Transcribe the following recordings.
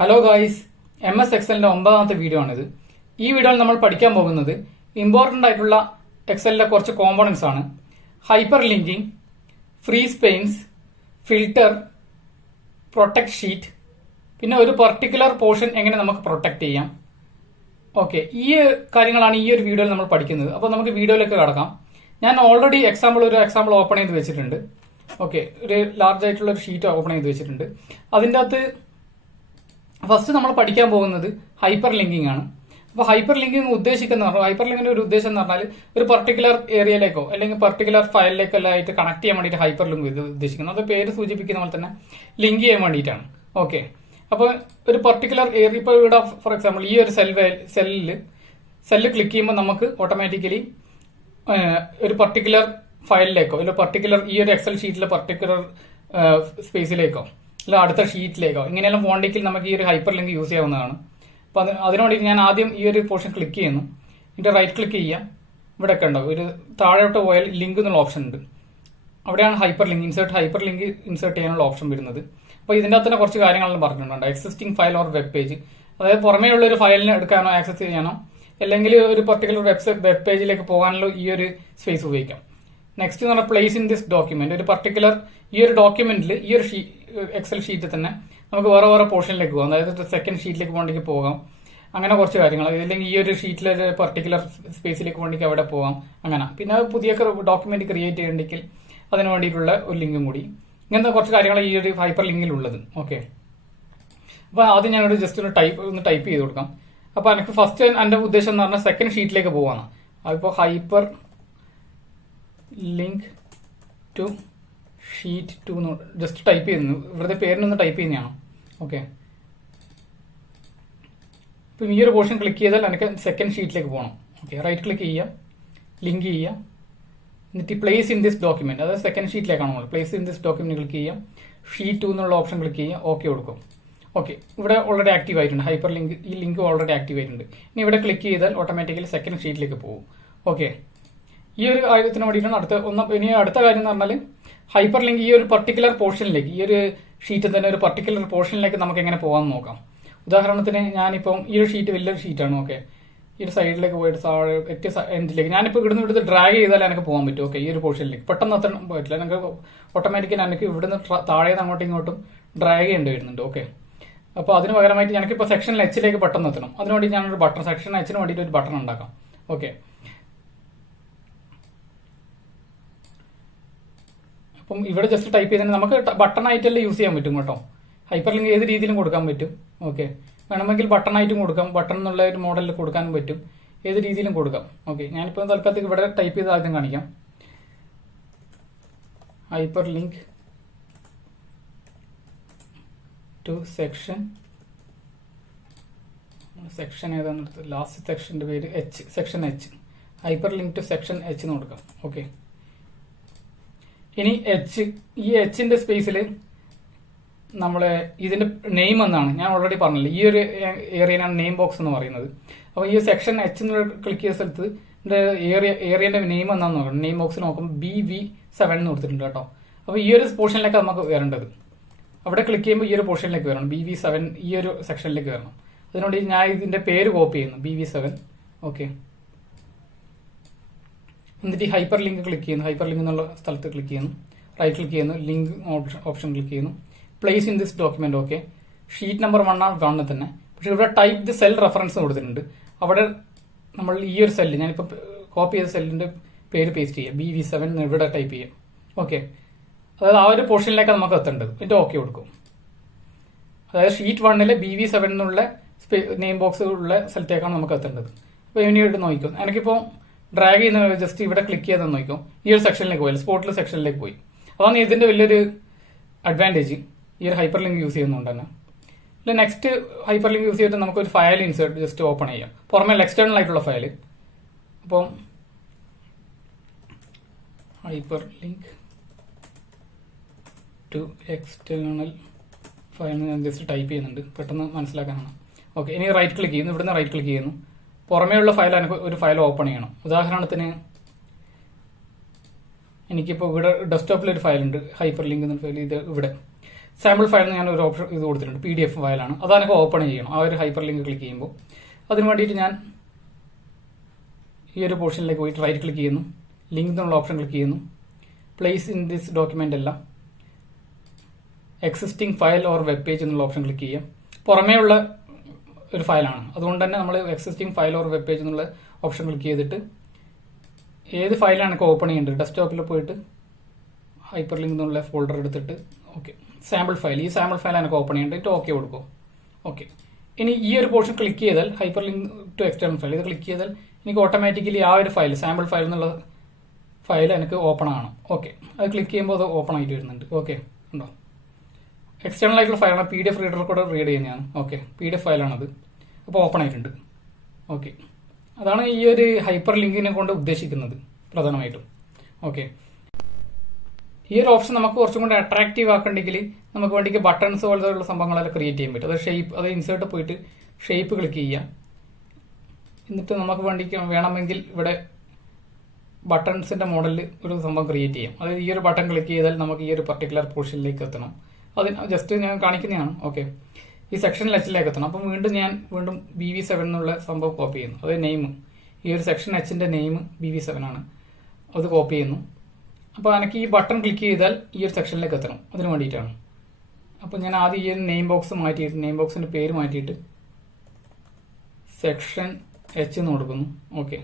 Hello guys, MS എക്സലിന്റെ 9ാമത്തെ video ആണിത്. ഈ വീഡിയോയിൽ നമ്മൾ പഠിക്കാൻ പോകുന്നത് ഇമ്പോർട്ടന്റ് ആയിട്ടുള്ള എക്സലിലെ കുറച്ച് കോമ്പോണൻസ് ആണ്. Hyper linking, freeze panes, filter, protect sheet, പിന്നെ ഒരു പർട്ടിക്കുലർ പോർഷൻ എങ്ങനെ നമുക്ക് പ്രൊട്ടക്ട് ചെയ്യാം. ഓക്കെ, ഈ കാര്യങ്ങളാണ് ഈ ഒരു വീഡിയോയിൽ നമ്മൾ പഠിക്കുന്നത്. അപ്പോൾ നമുക്ക് വീഡിയോയിലേക്ക് കടക്കാം. ഞാൻ ഓൾറെഡി ഒരു എക്സാമ്പിൾ ഓപ്പൺ ചെയ്ത് വെച്ചിട്ടുണ്ട്. ഓക്കെ, ഒരു ലാർജ് ആയിട്ടുള്ള ഒരു ഷീറ്റ് ഓപ്പൺ ചെയ്ത് വെച്ചിട്ടുണ്ട്. അതിൻ്റെ അകത്ത് ഫസ്റ്റ് നമ്മൾ പഠിക്കാൻ പോകുന്നത് ഹൈപ്പർ ലിങ്കിങ് ആണ്. അപ്പോൾ ഹൈപ്പർ ലിങ്കിങ് ഹൈപ്പർ ലിങ്കിന്റെ ഒരു ഉദ്ദേശം എന്ന് പറഞ്ഞാൽ ഒരു പർട്ടിക്കുലർ ഏരിയയിലേക്കോ അല്ലെങ്കിൽ പർട്ടിക്കുലർ ഫയലിലേക്കോ എല്ലാം ആയിട്ട് കണക്ട് ചെയ്യാൻ വേണ്ടിയിട്ട് ഹൈപ്പർ ലിങ്ക് ഉദ്ദേശിക്കുന്നത്. അത് പേര് സൂചിപ്പിക്കുന്ന പോലെ തന്നെ ലിങ്ക് ചെയ്യാൻ വേണ്ടിയിട്ടാണ്. ഓക്കെ, അപ്പോൾ ഒരു പർട്ടിക്കുലർ ഏരിയ, ഇപ്പോൾ ഇവിടെ ഫോർ എക്സാമ്പിൾ ഈ ഒരു സെല്ല് ക്ലിക്ക് ചെയ്യുമ്പോൾ നമുക്ക് ഓട്ടോമാറ്റിക്കലി ഒരു പർട്ടിക്കുലർ ഫയലിലേക്കോ അല്ലെങ്കിൽ പർട്ടിക്കുലർ ഈ ഒരു എക്സൽ ഷീറ്റിലെ പർട്ടിക്കുലർ സ്പേസിലേക്കോ അല്ല അടുത്ത ഷീറ്റിലേക്കോ ഇങ്ങനെയെല്ലാം പോകണമെങ്കിൽ നമുക്ക് ഈ ഒരു ഹൈപ്പർ ലിങ്ക് യൂസ് ചെയ്യാവുന്നതാണ്. അപ്പോൾ അതിനുവേണ്ടി ഞാൻ ആദ്യം ഈ ഒരു പോർഷൻ ക്ലിക്ക് ചെയ്യുന്നു. എന്നിട്ട് റൈറ്റ് ക്ലിക്ക് ചെയ്യാം. ഇവിടെ ഒക്കെ ഉണ്ടാവും ഒരു താഴോട്ട് പോയാൽ ലിങ്ക് എന്നുള്ള ഓപ്ഷൻ ഉണ്ട്. അവിടെയാണ് ഹൈപ്പർ ലിങ്ക് ഇൻസേർട്ട് ചെയ്യാനുള്ള ഓപ്ഷൻ വരുന്നത്. അപ്പോൾ ഇതിൻ്റെ അകത്ത് തന്നെ കുറച്ച് കാര്യങ്ങളെല്ലാം പറഞ്ഞിട്ടുണ്ട്. Existing file or web page, അതായത് പുറമേ ഉള്ള ഒരു ഫയലിന് എടുക്കാനോ ആക്സസ് ചെയ്യാനോ അല്ലെങ്കിൽ ഒരു പർട്ടിക്കുലർ വെബ് പേജിലേക്ക് പോകാനുള്ള ഈ ഒരു സ്പേസ് ഉപയോഗിക്കാം. നെക്സ്റ്റ് എന്ന് പറഞ്ഞാൽ പ്ലേസ് ഇൻ ദിസ് ഡോക്യുമെന്റ്, ഒരു പർട്ടിക്കുലർ ഈ ഒരു ഡോക്യുമെന്റിൽ ഈ ഒരു എക്സൽ ഷീറ്റിൽ തന്നെ നമുക്ക് വേറെ പോർഷനിലേക്ക് പോകാം. അതായത് സെക്കൻഡ് ഷീറ്റിലേക്ക് പോകണമെങ്കിൽ പോകാം. അങ്ങനെ കുറച്ച് കാര്യങ്ങൾ, അല്ലെങ്കിൽ ഈ ഒരു ഷീറ്റിലെ പർട്ടിക്കുലർ സ്പേസിലേക്ക് പോകണമെങ്കിൽ അവിടെ പോകാം. അങ്ങനെ പിന്നെ പുതിയ ഡോക്യുമെന്റ് ക്രിയേറ്റ് ചെയ്യണമെങ്കിൽ അതിന് വേണ്ടിയിട്ടുള്ള ഒരു ലിങ്കും കൂടി. ഇങ്ങനത്തെ കുറച്ച് കാര്യങ്ങൾ ഈ ഒരു ഹൈപ്പർ ലിങ്കിൽ ഉള്ളത്. ഓക്കെ, അപ്പോൾ ആദ്യം ഞാനൊരു ജസ്റ്റ് ഒന്ന് ടൈപ്പ് ചെയ്ത് കൊടുക്കാം. അപ്പോൾ എനിക്ക് ഫസ്റ്റ് എൻ്റെ ഉദ്ദേശം എന്ന് പറഞ്ഞാൽ സെക്കൻഡ് ഷീറ്റിലേക്ക് പോകാനാണ്. അതിപ്പോൾ hyper link to sheet 2 just type ചെയ്യുന്നു. ഇവിടുത്തെ പേരിനൊന്ന് ടൈപ്പ് ചെയ്യുന്നതാണ്. ഓക്കെ, ഇപ്പം ഈ ഒരു പോർഷൻ ക്ലിക്ക് ചെയ്താൽ എനിക്ക് സെക്കൻഡ് ഷീറ്റിലേക്ക് പോകണം. ഓക്കെ, റൈറ്റ് ക്ലിക്ക് ചെയ്യാം, ലിങ്ക് ചെയ്യാം, എന്നിട്ട് പ്ലേസ് ഇൻ ദിസ് ഡോക്യുമെന്റ്, അതായത് സെക്കൻഡ് ഷീറ്റിലേക്കാണ് നമ്മൾ place in this document click ചെയ്യാം. ഷീറ്റ് 2 എന്നുള്ള ഓപ്ഷൻ ക്ലിക്ക് ചെയ്യാം. ഓക്കെ കൊടുക്കും. ഓക്കെ, ഇവിടെ ഓൾറെഡി ആക്റ്റീവ് ആയിട്ടുണ്ട് ഹൈപ്പർ ലിങ്ക്. ഈ ലിങ്ക് ഓൾറെഡി ആക്റ്റീവ് ആയിട്ടുണ്ട്. ഇനി ഇവിടെ ക്ലിക്ക് ചെയ്താൽ ഓട്ടോമാറ്റിക്കലി സെക്കൻഡ് ഷീറ്റിലേക്ക് പോകും. ഓക്കെ, ഈ ഒരു കാര്യത്തിന് വേണ്ടിയിട്ടാണ് ഇനി അടുത്ത കാര്യം എന്ന് പറഞ്ഞാൽ ഹൈപ്പർ ലിങ്ക് ഈ ഒരു പർട്ടിക്കുലർ പോർഷനിലേക്ക്, ഈ ഒരു ഷീറ്റിൽ തന്നെ ഒരു പർട്ടിക്കുലർ പോർഷനിലേക്ക് നമുക്ക് എങ്ങനെ പോകാമെന്ന് നോക്കാം. ഉദാഹരണത്തിന് ഞാനിപ്പം ഈ ഒരു ഷീറ്റ് വലിയൊരു ഷീറ്റാണ്. ഓക്കെ, ഈ ഒരു സൈഡിലേക്ക് പോയിട്ട് ഏറ്റവും എൻഡിലേക്ക് ഞാനിപ്പോൾ ഇവിടുന്ന് ഡ്രാഗ് ചെയ്താൽ എനിക്ക് പോകാൻ പറ്റും. ഓക്കെ, ഈ ഒരു പോർഷനിലേക്ക് പെട്ടെന്ന് എത്താൻ പറ്റില്ല. എനിക്ക് ഓട്ടോമാറ്റിക്കലി എനിക്ക് ഇവിടുന്ന് താഴേന്ന് അങ്ങോട്ടും ഇങ്ങോട്ടും ഡ്രാഗ് ചെയ്യേണ്ടി വരുന്നുണ്ട്. ഓക്കെ, അപ്പോൾ അതിന് പകരമായിട്ട് എനിക്കിപ്പോൾ സെക്ഷൻ എച്ചിലേക്ക് പെട്ടെന്ന് എത്തണം. അതിനുവേണ്ടി ഞാനൊരു ബട്ടൺ, സെക്ഷൻ എച്ചിന് വേണ്ടിയിട്ട് ഒരു ബട്ടൺ ഉണ്ടാക്കാം. ഓക്കെ, അപ്പം ഇവിടെ ജസ്റ്റ് ടൈപ്പ് ചെയ്തിട്ട് നമുക്ക് ബട്ടൺ ആയിട്ടല്ലേ യൂസ് ചെയ്യാൻ പറ്റും കേട്ടോ. ഹൈപ്പർ ലിങ്ക് ഏത് രീതിയിലും കൊടുക്കാൻ പറ്റും. ഓക്കെ, വേണമെങ്കിൽ ബട്ടൺ ആയിട്ടും കൊടുക്കാം, ബട്ടൺ എന്നുള്ള ഒരു മോഡലിൽ കൊടുക്കാനും പറ്റും, ഏത് രീതിയിലും കൊടുക്കാം. ഓക്കെ, ഞാനിപ്പോൾ തൽക്കാലത്തേക്ക് ഇവിടെ ടൈപ്പ് ചെയ്ത് ആദ്യം കാണിക്കാം. ഹൈപ്പർ ലിങ്ക് ടു സെക്ഷൻ ഏതാണെന്ന് ലാസ്റ്റ് സെക്ഷന്റെ പേര് section H, hyper link to section H എന്ന് കൊടുക്കാം. ഓക്കെ, ഇനി ഈ എച്ചിന്റെ സ്പേസിൽ നമ്മളെ ഇതിന്റെ നെയിം എന്നാണ് ഞാൻ ഓൾറെഡി പറഞ്ഞില്ല. ഈ ഒരു ഏരിയനാണ് നെയിം ബോക്സ് എന്ന് പറയുന്നത്. അപ്പോൾ ഈ സെക്ഷൻ എച്ച് എന്ന് ക്ലിക്ക് ചെയ്ത സ്ഥലത്ത് ഏരിയന്റെ നെയിം എന്നാന്ന് നോക്കണം. നെയിം ബോക്സ് നോക്കുമ്പോൾ BV7 എന്ന് കൊടുത്തിട്ടുണ്ട് കേട്ടോ. അപ്പോൾ ഈ ഒരു പോർഷനിലേക്ക് നമുക്ക് വരേണ്ടത്. അവിടെ ക്ലിക്ക് ചെയ്യുമ്പോൾ ഈ ഒരു പോർഷനിലേക്ക് വരണം. BV7 ഈ ഒരു സെക്ഷനിലേക്ക് വരണം. അതിനുവേണ്ടി ഞാൻ ഇതിന്റെ പേര് കോപ്പി ചെയ്യുന്നു, BV7. ഓക്കെ, എന്നിട്ട് ഈ ഹൈപ്പർ ലിങ്ക് ക്ലിക്ക് ചെയ്യുന്നു. ഹൈപ്പർ ലിങ്ക് എന്നുള്ള സ്ഥലത്ത് ക്ലിക്ക് ചെയ്യുന്നു, റൈറ്റ് ക്ലിക്ക് ചെയ്യുന്നു, ലിങ്ക് ഓപ്ഷൻ ക്ലിക്ക് ചെയ്യുന്നു, place in this document. Okay, sheet number 1 ആണ് കാണുന്നത് തന്നെ. പക്ഷെ ഇവിടെ ടൈപ്പ് ദി സെൽ റെഫറൻസ് കൊടുത്തിട്ടുണ്ട്. അവിടെ നമ്മൾ ഈ ഒരു സെല്ല് ഞാനിപ്പോൾ കോപ്പി ചെയ്ത സെല്ലിന്റെ പേര് പേസ്റ്റ് ചെയ്യാം, BV7 എന്ന് ഇവിടെ ടൈപ്പ് ചെയ്യാം. ഓക്കെ, അതായത് ആ ഒരു പോർഷനിലേക്ക് നമുക്ക് എത്തേണ്ടത്. എന്നിട്ട് ഓക്കെ കൊടുക്കും. അതായത് ഷീറ്റ് 1 BV7 എന്നുള്ള നെയിം ബോക്സ് ഉള്ള സ്ഥലത്തേക്കാണ് നമുക്ക് എത്തേണ്ടത്. അപ്പോൾ ഇവനിട്ട് നോക്കിക്കും. എനിക്കിപ്പോൾ ഡ്രാഗ് ചെയ്യുന്ന ജസ്റ്റ് ഇവിടെ ക്ലിക്ക് ചെയ്താൽ നോക്കിക്കോ ഈ ഒരു സെക്ഷനിലേക്ക് പോയി, സ്പോട്ടിൽ സെക്ഷനിലേക്ക് പോയി. അതാണ് ഇതിന്റെ വലിയൊരു അഡ്വാൻറ്റേജ് ഈ ഒരു ഹൈപ്പർ ലിങ്ക് യൂസ് ചെയ്യുന്നതുകൊണ്ട് തന്നെ. ഇല്ല, നെക്സ്റ്റ് ഹൈപ്പർ ലിങ്ക് യൂസ് ചെയ്തിട്ട് നമുക്കൊരു ഫയൽ ഇൻസേർട്ട് ജസ്റ്റ് ഓപ്പൺ ചെയ്യാം, പുറമേ എക്സ്റ്റേണൽ ആയിട്ടുള്ള ഫയൽ. അപ്പം hyper link to external file ഞാൻ ജസ്റ്റ് ടൈപ്പ് ചെയ്യുന്നുണ്ട് പെട്ടെന്ന് മനസ്സിലാക്കാനാണ്. ഓക്കെ, ഇനി റൈറ്റ് ക്ലിക്ക് ചെയ്യുന്നു, ഇവിടുന്ന് റൈറ്റ് ക്ലിക്ക് ചെയ്യുന്നു. പുറമേ ഉള്ള ഫയൽ എനിക്ക് ഒരു ഫയൽ ഓപ്പൺ ചെയ്യണം. ഉദാഹരണത്തിന് എനിക്കിപ്പോൾ ഇവിടെ ഡെസ്ക്ടോപ്പിൽ ഒരു ഫയൽ ഉണ്ട്, ഹൈപ്പർ ലിങ്ക് എന്ന ഫയൽ. ഇത് ഇവിടെ സാമ്പിൾ ഫയൽ ഞാൻ ഒരു ഓപ്ഷൻ ഇത് കൊടുത്തിട്ടുണ്ട്, PDF ഫയലാണ്. അതെനിക്ക് ഓപ്പൺ ചെയ്യണം ആ ഒരു ഹൈപ്പർ ലിങ്ക് ക്ലിക്ക് ചെയ്യുമ്പോൾ. അതിന് വേണ്ടിയിട്ട് ഞാൻ ഈ ഒരു പോർഷനിലേക്ക് പോയിട്ട് റൈറ്റ് ക്ലിക്ക് ചെയ്യുന്നു, ലിങ്ക് എന്നുള്ള ഓപ്ഷൻ ക്ലിക്ക് ചെയ്യുന്നു, പ്ലേസ് ഇൻ ദിസ് ഡോക്യുമെന്റ് എല്ലാം existing file or web page എന്നുള്ള ഓപ്ഷൻ ക്ലിക്ക് ചെയ്യാം. പുറമേ ഉള്ള ഒരു ഫയലാണ്, അതുകൊണ്ട് തന്നെ നമ്മൾ existing file or web page എന്നുള്ള ഓപ്ഷൻ ക്ലിക്ക് ചെയ്തിട്ട് ഏത് ഫയലാണ് എനിക്ക് ഓപ്പൺ ചെയ്യേണ്ടത്, ഡെസ്ക്ടോപ്പിൽ പോയിട്ട് ഹൈപ്പർ ലിങ്ക് എന്നുള്ള ഫോൾഡർ എടുത്തിട്ട് ഓക്കെ സാമ്പിൾ ഫയൽ, ഈ സാമ്പിൾ ഫയൽ എനിക്ക് ഓപ്പൺ ചെയ്യേണ്ടിട്ട് ഓക്കെ കൊടുക്കും. ഓക്കെ, ഇനി ഈ ഒരു പോർഷൻ ക്ലിക്ക് ചെയ്താൽ hyper link to external file ഇത് ക്ലിക്ക് ചെയ്താൽ എനിക്ക് ഓട്ടോമാറ്റിക്കലി ആ ഒരു ഫയൽ സാമ്പിൾ ഫയൽ എന്നുള്ള ഫയൽ എനിക്ക് ഓപ്പൺ ആണ്. ഓക്കെ, അത് ക്ലിക്ക് ചെയ്യുമ്പോൾ അത് ഓപ്പൺ ആയിട്ട് വരുന്നുണ്ട്. ഓക്കെ ഉണ്ടോ, എക്സ്റ്റേണൽ ആയിട്ടുള്ള ഫയലാണ്, PDF റീഡറിൽ കൂടെ റീഡ് ചെയ്യുന്നതാണ്. ഓക്കെ, PDF ഫയലാണത്, അപ്പോൾ ഓപ്പൺ ആയിട്ടുണ്ട്. ഓക്കെ, അതാണ് ഈ ഒരു ഹൈപ്പർ ലിങ്കിനെ കൊണ്ട് ഉദ്ദേശിക്കുന്നത് പ്രധാനമായിട്ടും. ഓക്കെ, ഈ ഒരു ഓപ്ഷൻ നമുക്ക് കുറച്ചും കൂടി അട്രാക്റ്റീവ് ആക്കണമെങ്കിൽ നമുക്ക് വേണ്ടിക്ക് ബട്ടൺസ് പോലത്തെ സംഭവങ്ങളെല്ലാം ക്രിയേറ്റ് ചെയ്യാൻ പറ്റും. അത് ഷേപ്പ്, അത് ഇൻസേർട്ട് പോയിട്ട് ഷേപ്പ് ക്ലിക്ക് ചെയ്യാം. എന്നിട്ട് നമുക്ക് വേണമെങ്കിൽ ഇവിടെ ബട്ടൺസിന്റെ മോഡലിൽ ഒരു സംഭവം ക്രിയേറ്റ് ചെയ്യാം. അതായത് ഈ ഒരു ബട്ടൺ ക്ലിക്ക് ചെയ്താൽ നമുക്ക് ഈ ഒരു പർട്ടിക്കുലർ പോർഷനിലേക്ക് എത്തണം. അത് ജസ്റ്റ് ഞാൻ കാണിക്കുന്നതാണ്. ഓക്കെ, ഈ സെക്ഷൻ Hലേക്ക് എത്തണം. അപ്പം വീണ്ടും BV7 എന്നുള്ള സംഭവം കോപ്പി ചെയ്യുന്നു. അത് നെയിം, ഈ ഒരു സെക്ഷൻ Hന്റെ നെയിം BV7 ആണ്, അത് കോപ്പി ചെയ്യുന്നു. അപ്പോൾ എനിക്ക് ഈ ബട്ടൺ ക്ലിക്ക് ചെയ്താൽ ഈ ഒരു സെക്ഷനിലേക്ക് എത്തണം, അതിന് വേണ്ടിയിട്ടാണ്. അപ്പോൾ ഞാൻ ആദ്യം ഈ ഒരു നെയിം ബോക്സ് മാറ്റിയിട്ട്, നെയിം ബോക്സിന്റെ പേര് മാറ്റിയിട്ട് സെക്ഷൻ H എന്ന് കൊടുക്കുന്നു. ഓക്കെ,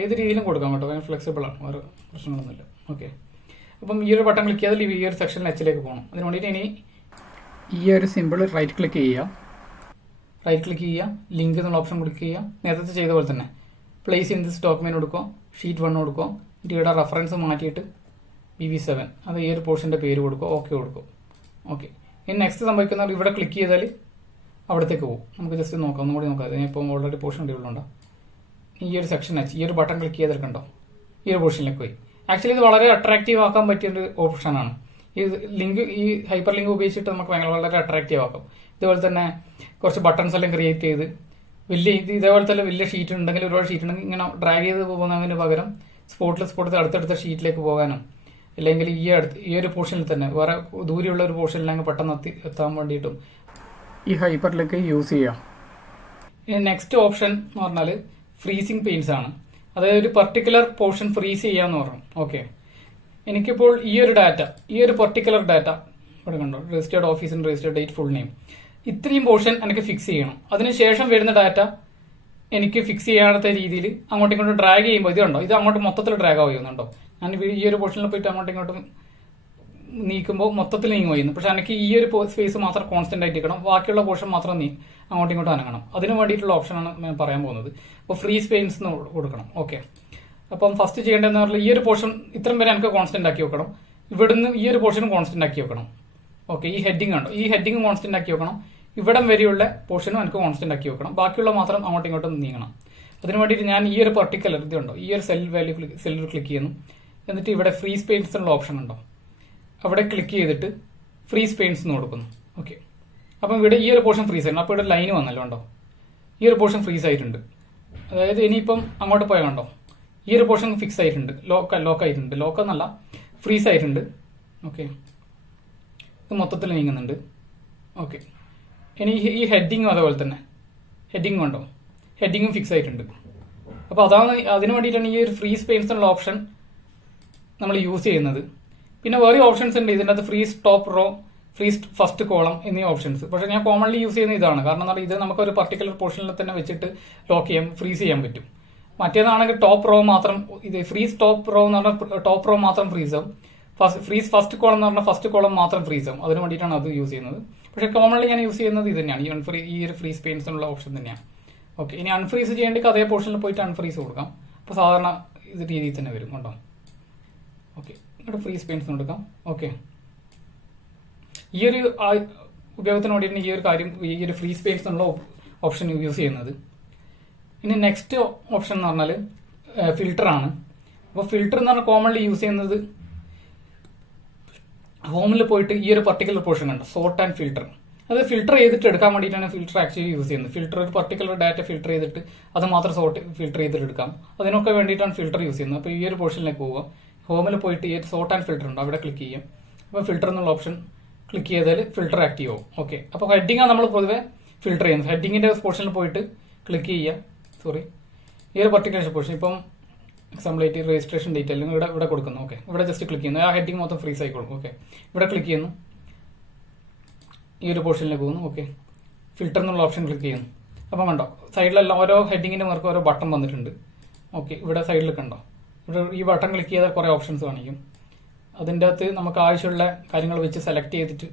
ഏത് രീതിയിലും കൊടുക്കാം കേട്ടോ, അതിന് ഫ്ലെക്സിബിൾ ആണ്, വേറെ പ്രശ്നങ്ങളൊന്നുമില്ല. ഓക്കെ, അപ്പം ഈ ഒരു ബട്ടൺ ക്ലിക്ക് ചെയ്താൽ ഈ ഒരു സെക്ഷൻ Hലേക്ക് പോകണം. അതിന് വേണ്ടിയിട്ട് ഇനി ഈ ഒരു സിമ്പിൾ റൈറ്റ് ക്ലിക്ക് ചെയ്യുക, ലിങ്ക് എന്നുള്ള ഓപ്ഷൻ ക്ലിക്ക് ചെയ്യുക. നേരത്തെ ചെയ്ത പോലെ തന്നെ പ്ലേസ് ഇൻ ദിസ് ഡോക്യുമെന്റ് കൊടുക്കുക, ഷീറ്റ് 1 കൊടുക്കുക, ഇവിടെ റെഫറൻസ് മാറ്റിയിട്ട് BV7 അത് ഈ ഒരു പോർഷന്റെ പേര് കൊടുക്കുക, ഓക്കെ കൊടുക്കും. ഓക്കെ, ഇനി നെക്സ്റ്റ് സംഭവിക്കുന്നത് ഇവിടെ ക്ലിക്ക് ചെയ്താൽ അവിടത്തേക്ക് പോകും. നമുക്ക് ജസ്റ്റ് നോക്കാം, ഒന്നുകൂടി നോക്കാം. ഇപ്പോൾ ഓൾറെഡി പോർഷൻ ടേബിളുണ്ടോ, ഈ ഒരു സെക്ഷൻ H, ഈ ഒരു ബട്ടൺ ക്ലിക്ക് ചെയ്തിട്ടുണ്ടോ ഈ ഒരു പോർഷനിലേക്ക് പോയി. ആക്ച്വലി ഇത് വളരെ അട്രാക്റ്റീവ് ആക്കാൻ പറ്റിയ ഒരു ഓപ്ഷനാണ്. ഈ ലിങ്ക്, ഈ ഹൈപ്പർ ലിങ്ക് ഉപയോഗിച്ചിട്ട് നമുക്ക് വളരെ അട്രാക്റ്റീവ് ആക്കാം. ഇതുപോലെ തന്നെ കുറച്ച് ബട്ടൺസ് എല്ലാം ക്രിയേറ്റ് ചെയ്ത് ഇതേപോലെ തന്നെ വലിയ ഷീറ്റ് ഉണ്ടെങ്കിൽ, ഒരുപാട് ഷീറ്റ് ഉണ്ടെങ്കിൽ ഇങ്ങനെ ഡ്രാഗ് ചെയ്ത് പോകുന്നതിന് പകരം സ്പോട്ടിൽ അടുത്തടുത്ത ഷീറ്റിലേക്ക് പോകാനും, അല്ലെങ്കിൽ ഈ ഒരു പോർഷനിൽ തന്നെ വേറെ ദൂരെയുള്ള ഒരു പോർഷനിലേക്ക് പെട്ടെന്ന് എത്താൻ വേണ്ടിയിട്ടും ഈ ഹൈപ്പർ ലിങ്ക് യൂസ് ചെയ്യാം. ഇനി നെക്സ്റ്റ് ഓപ്ഷൻ എന്ന് പറഞ്ഞാൽ ഫ്രീസിങ് പെയിൻസ് ആണ്. അതായത് ഒരു പർട്ടിക്കുലർ പോർഷൻ ഫ്രീസ് ചെയ്യാന്ന് പറഞ്ഞു. ഓക്കെ, എനിക്കിപ്പോൾ ഈ ഒരു പർട്ടിക്കുലർ ഡാറ്റ ഇവിടെ കണ്ടോ, രജിസ്റ്റേർഡ് ഓഫീസിന്റെ രജിസ്റ്റേർഡ് ഡേറ്റ്, ഫുൾ നെയിം, ഇത്രയും പോർഷൻ എനിക്ക് ഫിക്സ് ചെയ്യണം. അതിനുശേഷം വരുന്ന ഡാറ്റ എനിക്ക് ഫിക്സ് ചെയ്യാത്ത രീതിയിൽ അങ്ങോട്ടും ഇങ്ങോട്ടും ഡ്രാഗ് ചെയ്യുമ്പോൾ ഇത് കണ്ടോ, ഇത് അങ്ങോട്ട് മൊത്തത്തിൽ ഡ്രാഗ് ആവുന്നുണ്ടോ. ഞാൻ ഈ ഒരു പോർഷനിൽ പോയിട്ട് അങ്ങോട്ടും ഇങ്ങോട്ടും നീക്കുമ്പോൾ മൊത്തത്തിൽ നീങ്ങി പോയിരുന്നു. പക്ഷെ എനിക്ക് ഈ ഒരു സ്പേസ് മാത്രം കോൺസ്റ്റന്റ് ആയിട്ട് ഇരിക്കണം, ബാക്കിയുള്ള പോർഷൻ മാത്രം അങ്ങോട്ടും ഇങ്ങോട്ടും അനങ്ങണം. അതിന് വേണ്ടിയിട്ടുള്ള ഓപ്ഷനാണ് ഞാൻ പറയാൻ പോകുന്നത്. അപ്പോൾ ഫ്രീ സ്പേസ് കൊടുക്കണം. ഓക്കെ, അപ്പം ഫസ്റ്റ് ചെയ്യേണ്ടതെന്ന് പറഞ്ഞാൽ ഈ ഒരു പോർഷൻ ഇത്രയും വരെ എനിക്ക് കോൺസ്റ്റന്റ് ആക്കി വെക്കണം, ഇവിടുന്ന് ഈ ഒരു പോർഷനും കോൺസ്റ്റന്റ് ആക്കി വെക്കണം. ഓക്കെ, ഈ ഹെഡിങ് ഉണ്ടോ, ഈ ഹെഡിങ് കോൺസ്റ്റന്റ് ആക്കി വെക്കണം, ഇവിടം വരെയുള്ള പോർഷനും എനിക്ക് കോൺസ്റ്റന്റ് ആക്കി വെക്കണം, ബാക്കിയുള്ള മാത്രം അങ്ങോട്ടും ഇങ്ങോട്ടും നീങ്ങണം. അതിന് വേണ്ടിയിട്ട് ഞാൻ ഈ ഒരു പർട്ടിക്കുലർ ഇതുണ്ടോ, ഈ ഒരു സെല്ലിൽ ക്ലിക്ക് ചെയ്യുന്നു. എന്നിട്ട് ഇവിടെ ഫ്രീ സ്പേസ് എന്നുള്ള ഓപ്ഷൻ ഉണ്ടോ, അവിടെ ക്ലിക്ക് ചെയ്തിട്ട് ഫ്രീ സ്പേസ് എന്ന് കൊടുക്കുന്നു. ഓക്കെ, അപ്പം ഇവിടെ ഈ ഒരു പോർഷൻ ഫ്രീസ് ആയിരുന്നു. അപ്പോൾ ഇവിടെ ലൈൻ വന്നല്ലോ ഉണ്ടോ, ഈ ഒരു പോർഷൻ ഫ്രീസ് ആയിട്ടുണ്ട്. അതായത് ഇനിയിപ്പം അങ്ങോട്ട് പോയാൽ കണ്ടോ, ഈ ഒരു പോർഷൻ ഫിക്സ് ആയിട്ടുണ്ട്, ലോക്ക് എന്നല്ല ഫ്രീസ് ആയിട്ടുണ്ട്. ഓക്കെ, ഇത് മൊത്തത്തിൽ നീങ്ങുന്നുണ്ട്. ഓക്കെ, ഇനി ഈ ഹെഡിങ്ങും അതേപോലെ തന്നെ ഹെഡിങ്ങും ഉണ്ടോ, ഹെഡിങ്ങും ഫിക്സ് ആയിട്ടുണ്ട്. അപ്പോൾ അതിന് വേണ്ടിയിട്ടാണ് ഈ ഒരു ഫ്രീ സ്പേസ് എന്നുള്ള ഓപ്ഷൻ നമ്മൾ യൂസ് ചെയ്യുന്നത്. പിന്നെ വേറെ ഓപ്ഷൻസ് ഉണ്ട് ഇതിൻ്റെ അകത്ത്, free top row, free first column എന്നീ ഓപ്ഷൻസ്. പക്ഷെ ഞാൻ കോമൺലി യൂസ് ചെയ്യുന്ന ഇതാണ്. കാരണം എന്താ, ഇത് നമുക്ക് ഒരു പർട്ടിക്കുലർ പോർഷനിൽ തന്നെ വെച്ചിട്ട് ലോക്ക് ചെയ്യാൻ, ഫ്രീസ് ചെയ്യാൻ പറ്റും. മറ്റേതാണെങ്കിൽ ടോപ്പ് റോ മാത്രം, ഇത് ഫ്രീസ് ടോപ്പ് റോ എന്ന് പറഞ്ഞാൽ ടോപ്പ് റോ മാത്രം ഫ്രീസ് ആവും, ഫ്രീസ് ഫസ്റ്റ് കോളം എന്ന് പറഞ്ഞാൽ ഫസ്റ്റ് കോളം മാത്രം ഫ്രീസ് ആവും. അതിന് വേണ്ടിയിട്ടാണ് അത് യൂസ് ചെയ്യുന്നത്. പക്ഷെ കോമൺലി ഞാൻ യൂസ് ചെയ്യുന്നത് ഇത് തന്നെയാണ്, ഈ ഒരു ഫ്രീ സ്പേസ് എന്നുള്ള ഓപ്ഷൻ തന്നെയാണ്. ഓക്കെ, ഇനി അൺഫ്രീസ് ചെയ്യേണ്ടി അതേ പോർഷനിൽ പോയിട്ട് അൺഫ്രീസ് കൊടുക്കാം. അപ്പോൾ സാധാരണ ഇത് രീതിയിൽ തന്നെ വരും കേട്ടോ. ഓക്കെ, ഇവിടെ ഫ്രീ സ്പേസ് കൊടുക്കാം. ഓക്കെ, ഈ ഒരു ഉപയോഗത്തിന് വേണ്ടിയിട്ടാണ് ഈ ഒരു കാര്യം, ഈ ഒരു ഫ്രീ സ്പേസ് എന്നുള്ള ഓപ്ഷൻ യൂസ് ചെയ്യുന്നത്. ഇനി നെക്സ്റ്റ് ഓപ്ഷൻ എന്ന് പറഞ്ഞാൽ ഫിൽട്ടർ ആണ്. അപ്പോൾ ഫിൽട്ടർ എന്ന് പറഞ്ഞാൽ കോമൺലി യൂസ് ചെയ്യുന്നത് ഹോമിൽ പോയിട്ട് ഈ ഒരു പർട്ടിക്കുലർ പോർഷൻ കണ്ടോ, സോർട്ട് ആൻഡ് ഫിൽട്ടർ. അത് ഫിൽട്ടർ ചെയ്തിട്ട് എടുക്കാൻ വേണ്ടിയിട്ടാണ് ഫിൽട്ടർ ആക്ച്വലി യൂസ് ചെയ്യുന്നത്. ഫിൽട്ടർ ഒരു പർട്ടിക്കുലർ ഡാറ്റ ഫിൽട്ടർ ചെയ്തിട്ട് അത് മാത്രം ഫിൽട്ടർ ചെയ്തിട്ട് എടുക്കാം. അതിനൊക്കെ വേണ്ടിയിട്ടാണ് ഫിൽട്ടർ യൂസ് ചെയ്യുന്നത്. അപ്പോൾ ഈ ഒരു പോർഷനിലേക്ക് പോവുക, ഹോമിൽ പോയിട്ട് ഈ സോർട്ട് ആൻഡ് ഫിൽട്ടർ ഉണ്ട്, അവിടെ ക്ലിക്ക് ചെയ്യാം. അപ്പോൾ ഫിൽട്ടർ എന്നുള്ള ഓപ്ഷൻ ക്ലിക്ക് ചെയ്താൽ ഫിൽട്ടർ ആക്റ്റീവ് ആവും. ഓക്കെ, അപ്പോൾ ഹെഡിങ്ങാണ് നമ്മൾ പൊതുവെ ഫിൽട്ടർ ചെയ്യുന്നത്. ഹെഡിങ്ങിന്റെ പോർഷനിൽ പോയിട്ട് ക്ലിക്ക് ചെയ്യുക. സോറി, ഈ ഒരു പർട്ടിക്കുലർ പോർഷൻ ഇപ്പം എക്സാമ്പിൾ ആയിട്ട് രജിസ്ട്രേഷൻ ഡീറ്റെയിൽ ഇവിടെ ഇവിടെ കൊടുക്കുന്നു. ഓക്കെ, ഇവിടെ ജസ്റ്റ് ക്ലിക്ക് ചെയ്യുന്നു, ആ ഹെഡിങ് മൊത്തം ഫ്രീസ് ആയിക്കോളും. ഓക്കെ, ഇവിടെ ക്ലിക്ക് ചെയ്യുന്നു, ഈ ഒരു പോർഷനിലേക്ക് പോകുന്നു. ഓക്കെ, ഫിൽട്ടർ എന്നുള്ള ഓപ്ഷൻ ക്ലിക്ക് ചെയ്യുന്നു. അപ്പം കണ്ടോ സൈഡിലെല്ലാം ഓരോ ഹെഡിങ്ങിന്റെ മാർക്ക് ഓരോ ബട്ടൺ വന്നിട്ടുണ്ട്. ഓക്കെ, ഇവിടെ സൈഡിൽ കണ്ടോ, ഇവിടെ ഈ ബട്ടൺ ക്ലിക്ക് ചെയ്താൽ കുറേ ഓപ്ഷൻസ് കാണിക്കും. അതിൻ്റെ അകത്ത് നമുക്ക് ആവശ്യമുള്ള കാര്യങ്ങൾ വെച്ച് സെലക്ട് ചെയ്തിട്ട്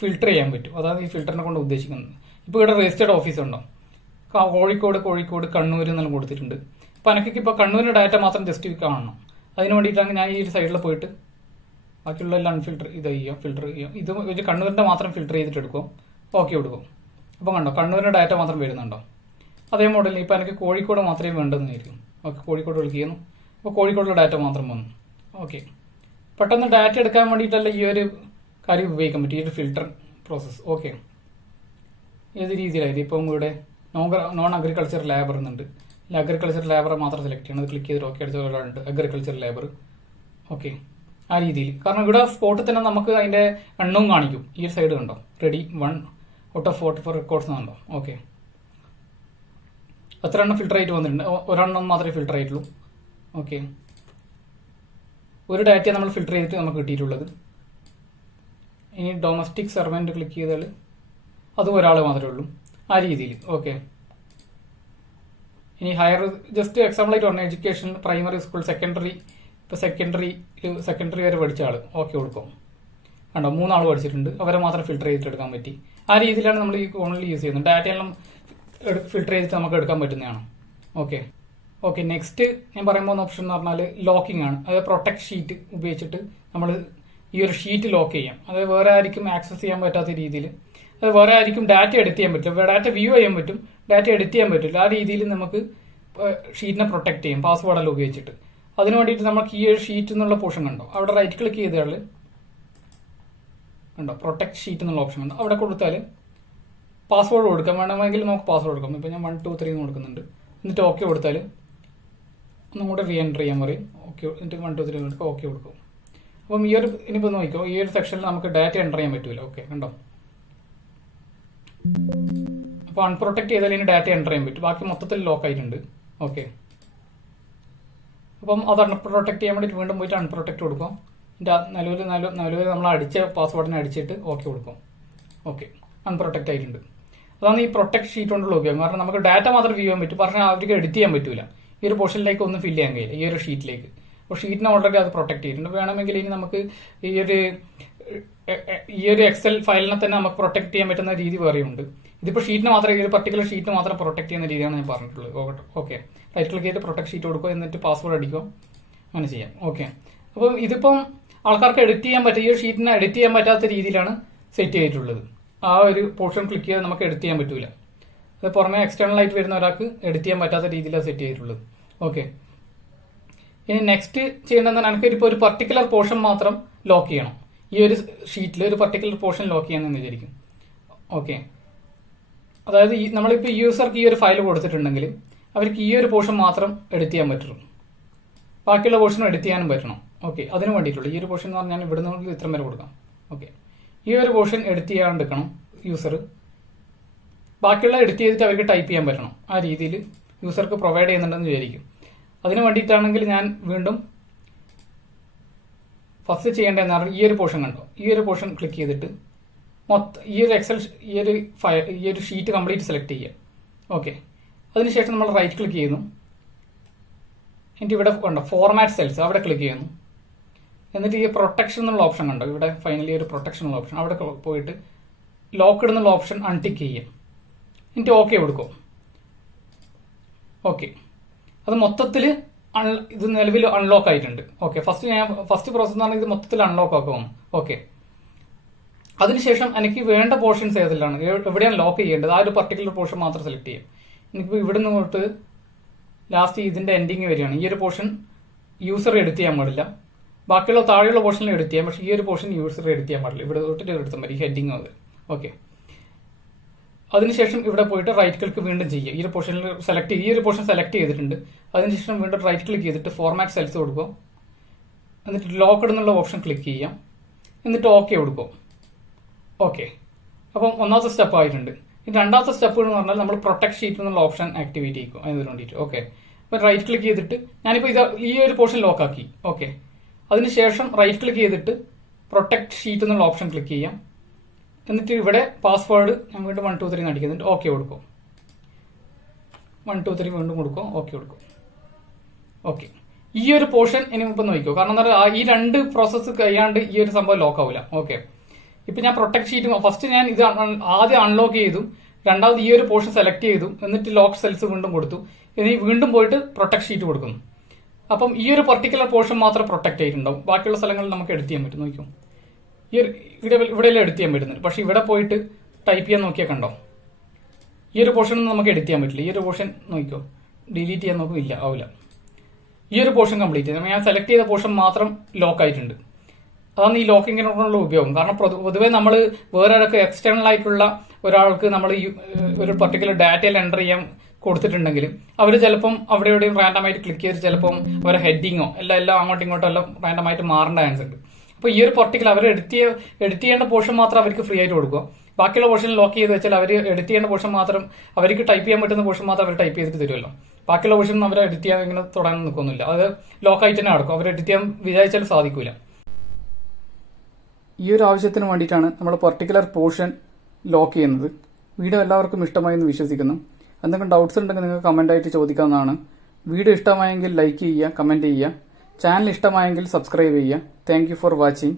ഫിൽട്ടർ ചെയ്യാൻ പറ്റും. അതാണ് ഈ ഫിൽറ്ററിനെ കൊണ്ട് ഉദ്ദേശിക്കുന്നത്. ഇപ്പോൾ ഇവിടെ രജിസ്റ്റേർഡ് ഓഫീസ് ഉണ്ടോ, കോഴിക്കോട് കണ്ണൂർ എന്നെല്ലാം കൊടുത്തിട്ടുണ്ട്. അപ്പോൾ എനിക്കൊക്കെ ഇപ്പോൾ കണ്ണൂരിൻ്റെ ഡാറ്റ മാത്രം ജസ്റ്റ് കാണണം. അതിന് വേണ്ടിയിട്ടാണ് ഞാൻ ഈ ഒരു സൈഡിൽ പോയിട്ട് ബാക്കിയുള്ള എല്ലാം അൺഫിൽട്ടർ ഫിൽട്ടർ ചെയ്യാം. ഇത് ഒരു കണ്ണൂരിൻ്റെ മാത്രം ഫിൽട്ടർ ചെയ്തിട്ട് എടുക്കും. ഓക്കെ കൊടുക്കും. അപ്പം കണ്ടോ കണ്ണൂരിൻ്റെ ഡാറ്റ മാത്രം വരുന്നുണ്ടോ. അതേ മോഡലിൽ ഇപ്പോൾ എനിക്ക് കോഴിക്കോട് മാത്രമേ വേണ്ടെന്നായിരിക്കും. ഓക്കെ, കോഴിക്കോട് ക്ലിക്ക് ചെയ്യുന്നു. അപ്പോൾ കോഴിക്കോടുള്ള ഡാറ്റ മാത്രം വന്നു. ഓക്കെ, പെട്ടെന്ന് ഡാറ്റ എടുക്കാൻ വേണ്ടിയിട്ടല്ല ഈ ഒരു കാര്യം ഉപയോഗിക്കാൻ പറ്റും, ഈ ഒരു ഫിൽട്ടർ പ്രോസസ്സ്. ഓക്കെ, ഏത് രീതിയിലായിരിക്കും ഇപ്പം ഇവിടെ നോൺ അഗ്രികൾച്ചർ ലേബർ എന്നുണ്ട്. അഗ്രികൾച്ചർ ലേബർ മാത്രം സെലക്ട് ചെയ്യണം. അത് ക്ലിക്ക് ചെയ്തിട്ട് ഓക്കെ അടിച്ച ഒരാളുണ്ട് അഗ്രികൾച്ചർ ലേബർ. ഓക്കെ, ആ രീതിയിൽ. കാരണം ഇവിടെ സ്പോട്ടിൽ തന്നെ നമുക്ക് അതിന്റെ എണ്ണവും കാണിക്കും. ഈ ഒരു സൈഡ് കണ്ടോ, റെഡി 1 ഔട്ട് ഓഫ് 44 റെക്കോർഡ്സ് കണ്ടോ. ഓക്കെ, എത്ര എണ്ണം ഫിൽട്ടർ ആയിട്ട് വന്നിട്ടുണ്ട്, ഒരെണ്ണം മാത്രമേ ഫിൽട്ടർ ആയിട്ടുള്ളൂ. ഓക്കെ, ഒരു ഡാറ്റ നമ്മൾ ഫിൽട്ടർ ചെയ്തിട്ട് നമുക്ക് കിട്ടിയിട്ടുള്ളത്. ഇനി ഡൊമസ്റ്റിക് സെർവൻറ്റ് ക്ലിക്ക് ചെയ്താൽ അതും ഒരാൾ മാത്രമേ ഉള്ളൂ, ആ രീതിയിൽ. ഓക്കെ, ഇനി ഹയർ ജസ്റ്റ് എക്സാമ്പിൾ ആയിട്ട് പറഞ്ഞു, എഡ്യൂക്കേഷൻ പ്രൈമറി സ്കൂൾ സെക്കൻഡറി, ഇപ്പോൾ സെക്കൻഡറി വരെ പഠിച്ച ആൾ ഓക്കെ കൊടുക്കും. കണ്ടോ 3 ആൾ പഠിച്ചിട്ടുണ്ട്, അവരെ മാത്രം ഫിൽട്ടർ ചെയ്തിട്ട് എടുക്കാൻ പറ്റി. ആ രീതിയിലാണ് നമ്മൾ ഈ ഓൺലി യൂസ് ചെയ്യുന്നത്. ഡാറ്റയെല്ലാം ഫിൽട്ടർ ചെയ്തിട്ട് നമുക്ക് എടുക്കാൻ പറ്റുന്നതാണ്. ഓക്കെ ഓക്കെ നെക്സ്റ്റ് ഞാൻ പറയാൻ പോകുന്ന ഓപ്ഷൻ എന്ന് പറഞ്ഞാൽ ലോക്കിംഗ് ആണ്. അതായത് പ്രൊട്ടക്ട് ഷീറ്റ് ഉപയോഗിച്ചിട്ട് നമ്മൾ ഈ ഒരു ഷീറ്റ് ലോക്ക് ചെയ്യാം. അതായത് വേറെ ആയിരിക്കും ആക്സസ് ചെയ്യാൻ പറ്റാത്ത രീതിയിൽ, അത് വേറെ ആയിരിക്കും ഡാറ്റ എഡിറ്റ് ചെയ്യാൻ പറ്റും, ഡാറ്റ വ്യൂ ചെയ്യാൻ പറ്റും, ഡാറ്റ എഡിറ്റ് ചെയ്യാൻ പറ്റില്ല. ആ രീതിയിൽ നമുക്ക് ഷീറ്റിനെ പ്രൊട്ടക്ട് ചെയ്യാം പാസ്വേഡെല്ലാം ഉപയോഗിച്ചിട്ട്. അതിന് വേണ്ടിയിട്ട് നമുക്ക് ഈ ഒരു ഷീറ്റ് എന്നുള്ള പോർഷൻ കണ്ടോ, അവിടെ റൈറ്റ് ക്ലിക്ക് ചെയ്താൽ കണ്ടോ പ്രൊട്ടക്ട് ഷീറ്റ് എന്നുള്ള ഓപ്ഷൻ ഉണ്ട്. അവിടെ കൊടുത്താൽ പാസ്വേഡ് കൊടുക്കാം, വേണമെങ്കിൽ നമുക്ക് പാസ്വേഡ് കൊടുക്കാം. ഇപ്പം ഞാൻ 1 2 3 കൊടുക്കുന്നുണ്ട്. എന്നിട്ട് ഓക്കെ കൊടുത്താൽ ഒന്നും കൂടെ റീ എൻറ്റർ ചെയ്യാൻ പറയും. ഓക്കെ, എന്നിട്ട് 1 2 3 കൊടുക്കുക, ഓക്കെ കൊടുക്കും. അപ്പം ഈ ഒരു ഇനിയിപ്പോൾ നോക്കിക്കോ, ഈ ഒരു സെക്ഷനിൽ നമുക്ക് ഡാറ്റ എൻ്റർ ചെയ്യാൻ പറ്റില്ല. ഓക്കെ കണ്ടോ, അപ്പോൾ അൺപ്രൊട്ടക്ട് ചെയ്താൽ ഇനി ഡാറ്റ എൻ്റർ ചെയ്യാൻ പറ്റും, ബാക്കി മൊത്തത്തിൽ ലോക്ക് ആയിട്ടുണ്ട്. ഓക്കെ, അപ്പം അത് അൺപ്രൊട്ടക്ട് ചെയ്യാൻ വേണ്ടിയിട്ട് വീണ്ടും പോയിട്ട് അൺപ്രൊട്ടക്ട് കൊടുക്കും. നിലവിൽ നമ്മൾ അടിച്ച പാസ്വേഡിനെ അടിച്ചിട്ട് ഓക്കെ കൊടുക്കും. ഓക്കെ, അൺപ്രൊട്ടക്ട് ആയിട്ടുണ്ട്. അതാണ് ഈ പ്രൊട്ടക്ട് ഷീറ്റ് കൊണ്ടുള്ള ഉപയോഗം. കാരണം നമുക്ക് ഡാറ്റ മാത്രം വ്യൂ ചെയ്യാൻ പറ്റും, പക്ഷേ അവർക്ക് എഡിറ്റ് ചെയ്യാൻ പറ്റില്ല. ഈ ഒരു പോർഷനിലേക്ക് ഒന്നും ഫില്ല് ചെയ്യാൻ കഴിയില്ല, ഈ ഒരു ഷീറ്റിലേക്ക്. അപ്പോൾ ഷീറ്റിനെ ഓൾറെഡി അത് പ്രൊട്ടക്ട് ചെയ്തിട്ടുണ്ട്. വേണമെങ്കിൽ ഇനി നമുക്ക് ഈ ഒരു എക്സൽ ഫയലിനെ തന്നെ നമുക്ക് പ്രൊട്ടക്ട് ചെയ്യാൻ പറ്റുന്ന രീതി വേറെയുണ്ട്. ഇതിപ്പോൾ ഷീറ്റിന് മാത്രം, ഈ ഒരു പർട്ടിക്കുലർ ഷീറ്റിന് മാത്രം പ്രൊട്ടക്ട് ചെയ്യുന്ന രീതിയാണ് ഞാൻ പറഞ്ഞിട്ടുള്ളത്. ഓക്കെ, റൈറ്റ് ക്ലിക്ക് ചെയ്തിട്ട് പ്രൊട്ടക്ട് ഷീറ്റ് കൊടുക്കുക, എന്നിട്ട് പാസ്വേഡ് അടിക്കുക, അങ്ങനെ ചെയ്യാം. ഓക്കെ, അപ്പം ഇതിപ്പം ആൾക്കാർക്ക് എഡിറ്റ് ചെയ്യാൻ പറ്റും, ഈ ഒരു ഷീറ്റിനെ എഡിറ്റ് ചെയ്യാൻ പറ്റാത്ത രീതിയിലാണ് സെറ്റ് ചെയ്തിട്ടുള്ളത്. ആ ഒരു പോർഷൻ ക്ലിക്ക് ചെയ്താൽ നമുക്ക് എഡിറ്റ് ചെയ്യാൻ പറ്റൂല. അത് പുറമെ എക്സ്റ്റേണൽ ആയിട്ട് വരുന്ന ഒരാൾക്ക് എഡിറ്റ് ചെയ്യാൻ പറ്റാത്ത രീതിയിലാണ് സെറ്റ് ചെയ്തിട്ടുള്ളത്. ഓക്കെ, ഇനി നെക്സ്റ്റ് ചെയ്യേണ്ടത് എനിക്ക് ഇപ്പോൾ ഒരു പർട്ടിക്കുലർ പോർഷൻ മാത്രം ലോക്ക് ചെയ്യണം. ഈ ഒരു ഷീറ്റിൽ ഒരു പർട്ടിക്കുലർ പോർഷൻ ലോക്ക് ചെയ്യാമെന്ന് വിചാരിക്കും. ഓക്കെ, അതായത് നമ്മളിപ്പോൾ യൂസർക്ക് ഈ ഒരു ഫയൽ കൊടുത്തിട്ടുണ്ടെങ്കിൽ അവർക്ക് ഈ ഒരു പോർഷൻ മാത്രം എഡിറ്റ് ചെയ്യാൻ പറ്റുള്ളൂ, ബാക്കിയുള്ള പോർഷൻ എഡിറ്റ് ചെയ്യാനും പറ്റണം. ഓക്കെ, അതിന് വേണ്ടിയിട്ടുള്ളൂ. ഈ ഒരു പോർഷൻ എന്ന് പറഞ്ഞാൽ ഇവിടെ നിന്ന് ഇത്രയും വരെ കൊടുക്കാം. ഓക്കെ, ഈ ഒരു പോർഷൻ എഡിറ്റ് ചെയ്യാണ്ടിരിക്കണം യൂസർ, ബാക്കിയുള്ള എഡിറ്റ് ചെയ്തിട്ട് അവർക്ക് ടൈപ്പ് ചെയ്യാൻ പറ്റണം. ആ രീതിയിൽ യൂസർക്ക് പ്രൊവൈഡ് ചെയ്യുന്നുണ്ടെന്ന് വിചാരിക്കും. അതിന് വേണ്ടിയിട്ടാണെങ്കിൽ ഞാൻ വീണ്ടും ഫസ്റ്റ് ചെയ്യേണ്ടതെന്ന് പറഞ്ഞാൽ ഈ ഒരു പോർഷൻ കണ്ടോ, ഈ ഒരു പോർഷൻ ക്ലിക്ക് ചെയ്തിട്ട് ഈ ഒരു എക്സൽ ഈ ഒരു ഷീറ്റ് കംപ്ലീറ്റ് സെലക്ട് ചെയ്യുക. ഓക്കെ, അതിനുശേഷം നമ്മൾ റൈറ്റ് ക്ലിക്ക് ചെയ്യുന്നു. എന്നിട്ട് ഇവിടെ കണ്ടോ ഫോർമാറ്റ് സെൽസ്, അവിടെ ക്ലിക്ക് ചെയ്യുന്നു. എന്നിട്ട് ഈ പ്രൊട്ടക്ഷൻ എന്നുള്ള ഓപ്ഷൻ കണ്ടോ, ഇവിടെ ഫൈനലി ഒരു പ്രൊട്ടക്ഷൻ എന്നുള്ള ഓപ്ഷൻ, അവിടെ പോയിട്ട് ലോക്ക്ഡ് എന്നുള്ള ഓപ്ഷൻ അൺടിക്ക് ചെയ്യുക. എന്നിട്ട് ഓക്കെ കൊടുക്കും. ഓക്കെ, അത് മൊത്തത്തിൽ ഇത് നിലവിൽ അൺലോക്ക് ആയിട്ടുണ്ട്. ഓക്കെ, ഫസ്റ്റ് പ്രോസസ് എന്ന് പറഞ്ഞാൽ ഇത് മൊത്തത്തിൽ അൺലോക്ക് ആക്കും. ഓക്കെ, അതിനുശേഷം എനിക്ക് വേണ്ട പോർഷൻസ് ഏതെല്ലാം എവിടെയാണ് ലോക്ക് ചെയ്യേണ്ടത്, ആ ഒരു പർട്ടിക്കുലർ പോർഷൻ മാത്രം സെലക്ട് ചെയ്യും. എനിക്കിപ്പോൾ ഇവിടെ നിന്ന് തൊട്ട് ലാസ്റ്റ് ഇതിന്റെ എൻഡിങ് വരികയാണ്. ഈ ഒരു പോർഷൻ യൂസർ എഡിറ്റ് ചെയ്യാൻ പാടില്ല, ബാക്കിയുള്ള താഴെയുള്ള പോർഷനിൽ എഡിറ്റ് ചെയ്യാം, പക്ഷേ ഈ ഒരു പോർഷൻ യൂസർ എഡിറ്റ് ചെയ്യാൻ പാടില്ല. ഇവിടെ തൊട്ടിട്ട് എടുത്താൽ മതി, ഈ ഹെഡിങ് അത്. ഓക്കെ, അതിനുശേഷം ഇവിടെ പോയിട്ട് റൈറ്റ് ക്ലിക്ക് വീണ്ടും ചെയ്യുക. ഈ ഒരു പോർഷനിൽ ഈ ഒരു പോർഷൻ സെലക്ട് ചെയ്തിട്ടുണ്ട്. അതിനുശേഷം വീണ്ടും റൈറ്റ് ക്ലിക്ക് ചെയ്തിട്ട് ഫോർമാറ്റ് സെൽസ് കൊടുക്കുക. എന്നിട്ട് ലോക്ക്ഡ് എന്നുള്ള ഓപ്ഷൻ ക്ലിക്ക് ചെയ്യാം. എന്നിട്ട് ഓക്കെ കൊടുക്കും. ഓക്കെ, അപ്പം ഒന്നാമത്തെ സ്റ്റെപ്പ് ആയിട്ടുണ്ട്. ഇനി രണ്ടാമത്തെ സ്റ്റെപ്പ് എന്ന് പറഞ്ഞാൽ നമ്മൾ പ്രൊട്ടക്ട് ഷീറ്റ് എന്നുള്ള ഓപ്ഷൻ ആക്ടിവേറ്റ് ചെയ്യും അതിന് വേണ്ടിയിട്ട്. ഓക്കെ, അപ്പം റൈറ്റ് ക്ലിക്ക് ചെയ്തിട്ട് ഞാനിപ്പോൾ ഇത് ഈ ഒരു പോർഷൻ ലോക്കാക്കി. ഓക്കെ, അതിനുശേഷം റൈറ്റ് ക്ലിക്ക് ചെയ്തിട്ട് പ്രൊട്ടക്ട് ഷീറ്റ് എന്നുള്ള ഓപ്ഷൻ ക്ലിക്ക് ചെയ്യാം. എന്നിട്ട് ഇവിടെ പാസ്വേഡ് ഞാൻ വീണ്ടും 1 2 3 അടിക്കും. എന്നിട്ട് ഓക്കെ കൊടുക്കും. 1 2 3 വീണ്ടും കൊടുക്കും. ഓക്കെ കൊടുക്കും. ഓക്കെ, ഈ ഒരു പോർഷൻ ഇനി ഇപ്പം നോക്കിക്കോ. കാരണം എന്താ പറയുക, ഈ രണ്ട് പ്രോസസ്സ് കഴിയാണ്ട് ഈ ഒരു സംഭവം ലോക്ക് ആവില്ല. ഓക്കെ, ഇപ്പൊ ഞാൻ പ്രൊട്ടക്ട് ഷീറ്റ് ഫസ്റ്റ് ഞാൻ ഇത് ആദ്യം അൺലോക്ക് ചെയ്തു, രണ്ടാമത് ഈ ഒരു പോർഷൻ സെലക്ട് ചെയ്തു, എന്നിട്ട് ലോക്ക് സെൽസ് വീണ്ടും കൊടുത്തു. ഇനി വീണ്ടും പോയിട്ട് പ്രൊട്ടക്ട് ഷീറ്റ് കൊടുക്കുന്നു. അപ്പം ഈ ഒരു പർട്ടിക്കുലർ പോർഷൻ മാത്രം പ്രൊട്ടക്ട് ചെയ്തിട്ടുണ്ടാവും. ബാക്കിയുള്ള സ്ഥലങ്ങളിൽ നമുക്ക് എഡിറ്റ് ചെയ്യാൻ പറ്റും. നോക്കും, ഈ ഒരു ഇവിടെ എഡിറ്റ് ചെയ്യാൻ പറ്റുന്നുണ്ട്. പക്ഷെ ഇവിടെ പോയിട്ട് ടൈപ്പ് ചെയ്യാൻ നോക്കിയാൽ കണ്ടോ, ഈ ഒരു പോർഷൻ നമുക്ക് എഡിറ്റ് ചെയ്യാൻ പറ്റില്ല. ഈ ഒരു പോർഷൻ നോക്കിക്കോ, ഡിലീറ്റ് ചെയ്യാൻ നോക്കും, ഇല്ല ആവില്ല. ഈ ഒരു പോർഷൻ കംപ്ലീറ്റ് ചെയ്ത് ഞാൻ സെലക്ട് ചെയ്ത പോർഷൻ മാത്രം ലോക്ക് ആയിട്ടുണ്ട്. അതാണ് ഈ ലോക്കിങ്ങിനുള്ള ഉപയോഗം. കാരണം പൊതുവെ നമ്മൾ വേറെ ഒരാൾക്ക് എക്സ്റ്റേണൽ ആയിട്ടുള്ള ഒരാൾക്ക് നമ്മൾ ഒരു പർട്ടിക്കുലർ ഡാറ്റയിൽ എൻ്റർ ചെയ്യാൻ കൊടുത്തിട്ടുണ്ടെങ്കിലും അവർ ചിലപ്പം അവിടെ എവിടെയും റാൻഡമായിട്ട് ക്ലിക്ക് ചെയ്ത് ചിലപ്പം അവരെ ഹെഡിങ്ങോ എല്ലാം അങ്ങോട്ടും ഇങ്ങോട്ടും എല്ലാം റാൻഡമായിട്ട് മാറേണ്ട ചാൻസ് ഉണ്ട്. അപ്പോൾ ഈ ഒരു പർട്ടിക്കുലർ അവർ എഡിറ്റ് ചെയ്യേണ്ട പോർഷൻ മാത്രം അവർക്ക് ഫ്രീ ആയിട്ട് കൊടുക്കുക. ബാക്കിയുള്ള പോർഷൻ ലോക്ക് ചെയ്ത് വെച്ചാൽ അവർ എഡിറ്റ് ചെയ്യേണ്ട പോർഷൻ മാത്രം, അവർക്ക് ടൈപ്പ് ചെയ്യാൻ പറ്റുന്ന പോർഷൻ മാത്രം അവർ ടൈപ്പ് ചെയ്തിട്ട് തരുമല്ലോ. ബാക്കിയുള്ള പോർഷൻ അവർ എഡിറ്റ് ചെയ്യാൻ ഇങ്ങനെ തുടങ്ങാൻ നിൽക്കൊന്നുമില്ല. അത് ലോക്കായിട്ട് തന്നെ നടക്കും. അവർ എഡിറ്റ് ചെയ്യാൻ വിചാരിച്ചാൽ സാധിക്കില്ല. ഈ ഒരു ആവശ്യത്തിന് വേണ്ടിയിട്ടാണ് നമ്മൾ പർട്ടിക്കുലർ പോർഷൻ ലോക്ക് ചെയ്യുന്നത്. വീഡിയോ എല്ലാവർക്കും ഇഷ്ടമായി എന്ന് വിശ്വസിക്കുന്നു. എന്തെങ്കിലും ഡൗട്ട്സ് ഉണ്ടെങ്കിൽ നിങ്ങൾക്ക് കമൻ്റായിട്ട് ചോദിക്കാവുന്നതാണ്. വീഡിയോ ഇഷ്ടമായെങ്കിൽ ലൈക്ക് ചെയ്യുക, കമൻറ്റ് ചെയ്യുക. ചാനൽ ഇഷ്ടമായെങ്കിൽ സബ്സ്ക്രൈബ് ചെയ്യുക. Thank you for watching.